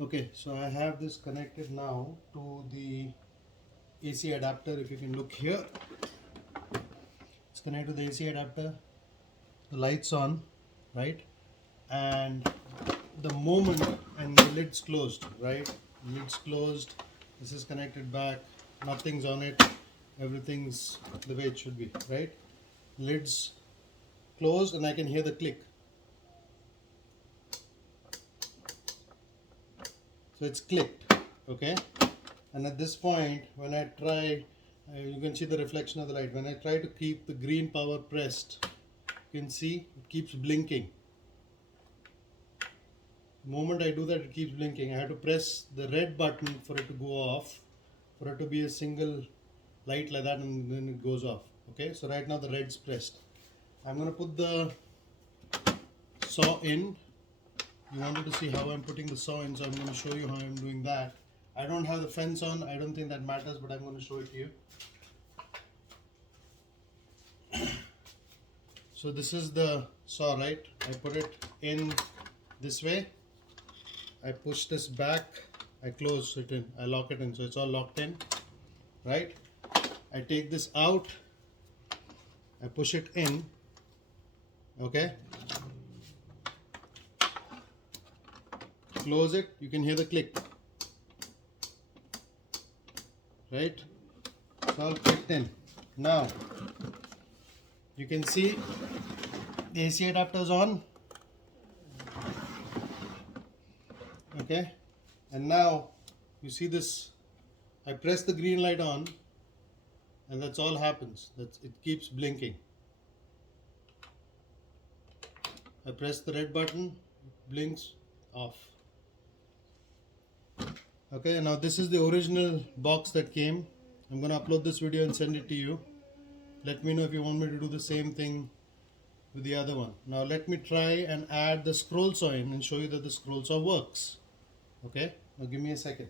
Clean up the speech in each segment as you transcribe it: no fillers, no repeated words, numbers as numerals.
Okay, so I have this connected now to the AC adapter. If you can look here, it's connected to the AC adapter. The light's on, right? And the moment and the lid's closed, right? Lid's closed. This is connected back. Nothing's on it. Everything's the way it should be, right? Lid's closed, and I can hear the click. So it's clicked, okay? And at this point, when I try, you can see the reflection of the light. When I try to keep the green power pressed, you can see it keeps blinking. The moment I do that, it keeps blinking. I have to press the red button for it to go off, for it to be a single light like that, and then it goes off. Okay, so right now the red's pressed. I'm going to put the saw in. You wanted to see how I'm putting the saw in, so I'm going to show you how I'm doing that. I don't have the fence on. I don't think that matters, but I'm going to show it to you. So this is the saw, right? I put it in this way. I push this back. I close it in. I lock it in, so it's all locked in, right? I take this out. I push it in. Okay. Close it. You can hear the click. Right? It's all clicked in. Now, you can see the AC adapter is on. Okay. And now, you see this. I press the green light on, and that's all happens. It keeps blinking. I press the red button, it blinks off. Okay, now this is the original box that came. I'm going to upload this video and send it to you. Let me know if you want me to do the same thing with the other one. Now let me try and add the scroll saw in and show you that the scroll saw works. Okay, now give me a second.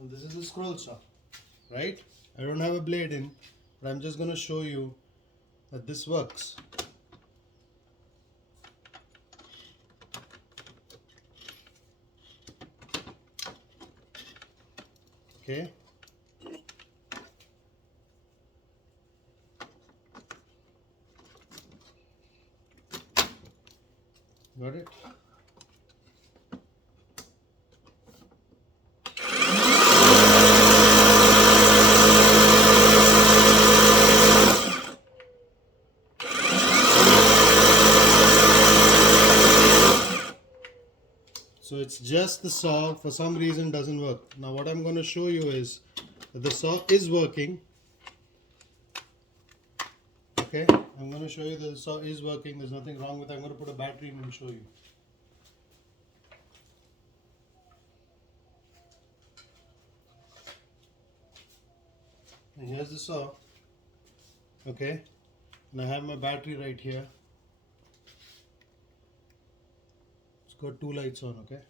Well, this is the scroll saw, right? I don't have a blade in, but I'm just going to show you that this works. Okay. Got it? So it's just the saw, for some reason doesn't work. Now what I'm going to show you is that the saw is working. Okay, I'm going to show you that the saw is working. There's nothing wrong with it. I'm going to put a battery in and show you. And here's the saw. Okay, and I have my battery right here. It's got two lights on, okay?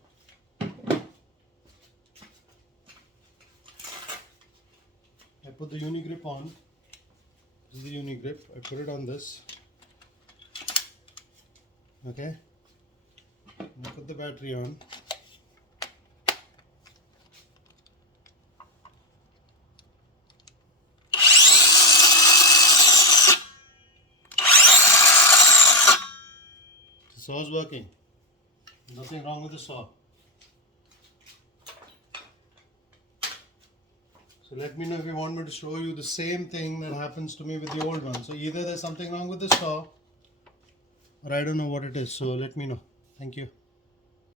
I put the uni-grip on. This is the uni-grip. I put it on this. Okay? And I put the battery on. The saw is working. Nothing wrong with the saw. So let me know if you want me to show you the same thing that happens to me with the old one. So either there's something wrong with the saw, or I don't know what it is. So let me know. Thank you.